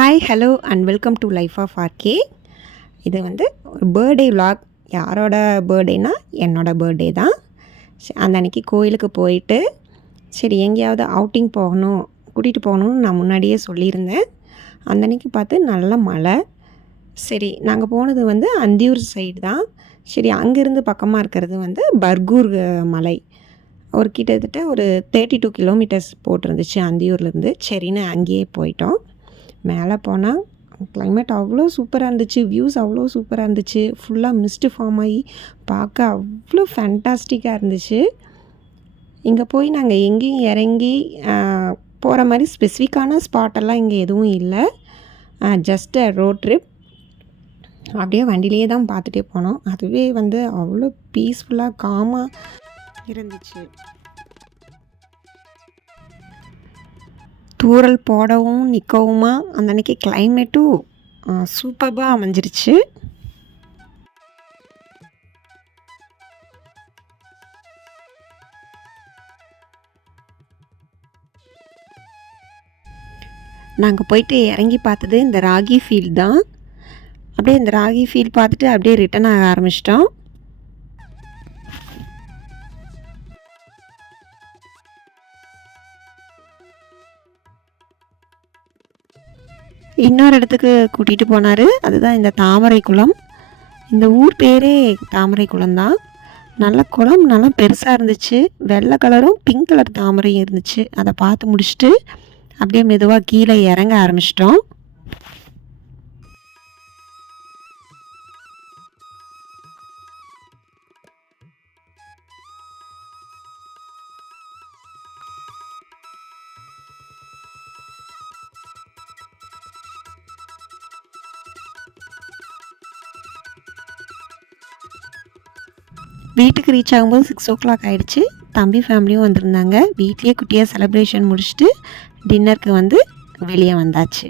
Hi hello and welcome to life of RK. இது வந்து ஒரு பர்த்டே விலாக். யாரோட பர்த்டேனா என்னோடய பர்த்டே தான். அந்த அன்றைக்கி கோயிலுக்கு போயிட்டு சரி எங்கேயாவது அவுட்டிங் போகணும், கூட்டிகிட்டு போகணுன்னு நான் முன்னாடியே சொல்லியிருந்தேன். அந்த அன்றைக்கி பார்த்து நல்ல மழை. சரி நாங்கள் போனது வந்து அந்தியூர் சைடு தான். சரி அங்கேருந்து பக்கமாக இருக்கிறது வந்து பர்கூர் மலை. ஒரு கிட்டத்தட்ட ஒரு 32 கிலோமீட்டர்ஸ் போட்டிருந்துச்சு அந்தியூர்லேருந்து. சரின்னு அங்கேயே போயிட்டோம். மேலே போனால் கிளைமேட் அவ்வளோ சூப்பராக இருந்துச்சு, வியூஸ் அவ்வளோ சூப்பராக இருந்துச்சு. ஃபுல்லாக மிஸ்ட்டு ஃபார்ம் ஆகி பார்க்க அவ்வளோ ஃபேண்டாஸ்டிக்காக இருந்துச்சு. இங்கே போய் நாங்கள் எங்கேயும் இறங்கி போகிற மாதிரி ஸ்பெசிஃபிக்கான ஸ்பாட்டெல்லாம் இங்கே எதுவும் இல்லை. Just road trip. அப்படியே வண்டியிலே தான் பார்த்துட்டே போனோம். அதுவே வந்து அவ்வளோ பீஸ்ஃபுல்லாக காமாக இருந்துச்சு. தூறல் போடவும் நிற்கவுமா அந்த அன்றைக்கி கிளைமேட்டும் சூப்பராக அமைஞ்சிருச்சு. நாங்கள் போயிட்டு இறங்கி பார்த்தது இந்த ராகி ஃபீல்ட் தான். அப்படியே இந்த ராகி ஃபீல்ட் பார்த்துட்டு அப்படியே ரிட்டன் ஆக ஆரம்பிச்சிட்டோம். இன்னொரு இடத்துக்கு கூட்டிகிட்டு போனார். அதுதான் இந்த தாமரை குளம். இந்த ஊர் பேரே தாமரை குளம் தான். நல்ல குளம், நல்லா பெருசாக இருந்துச்சு. வெள்ளை கலரும் பிங்க் கலர் தாமரையும் இருந்துச்சு. அதை பார்த்து முடிச்சுட்டு அப்படியே மெதுவாக கீழே இறங்க ஆரம்பிச்சிட்டோம். வீட்டுக்கு ரீச் ஆகும்போது 6 o'clock ஆகிடுச்சு. தம்பி ஃபேமிலியும் வந்திருந்தாங்க. வீட்லேயே குட்டியாக செலிப்ரேஷன் முடிச்சுட்டு டின்னருக்கு வந்து வெளியே வந்தாச்சு.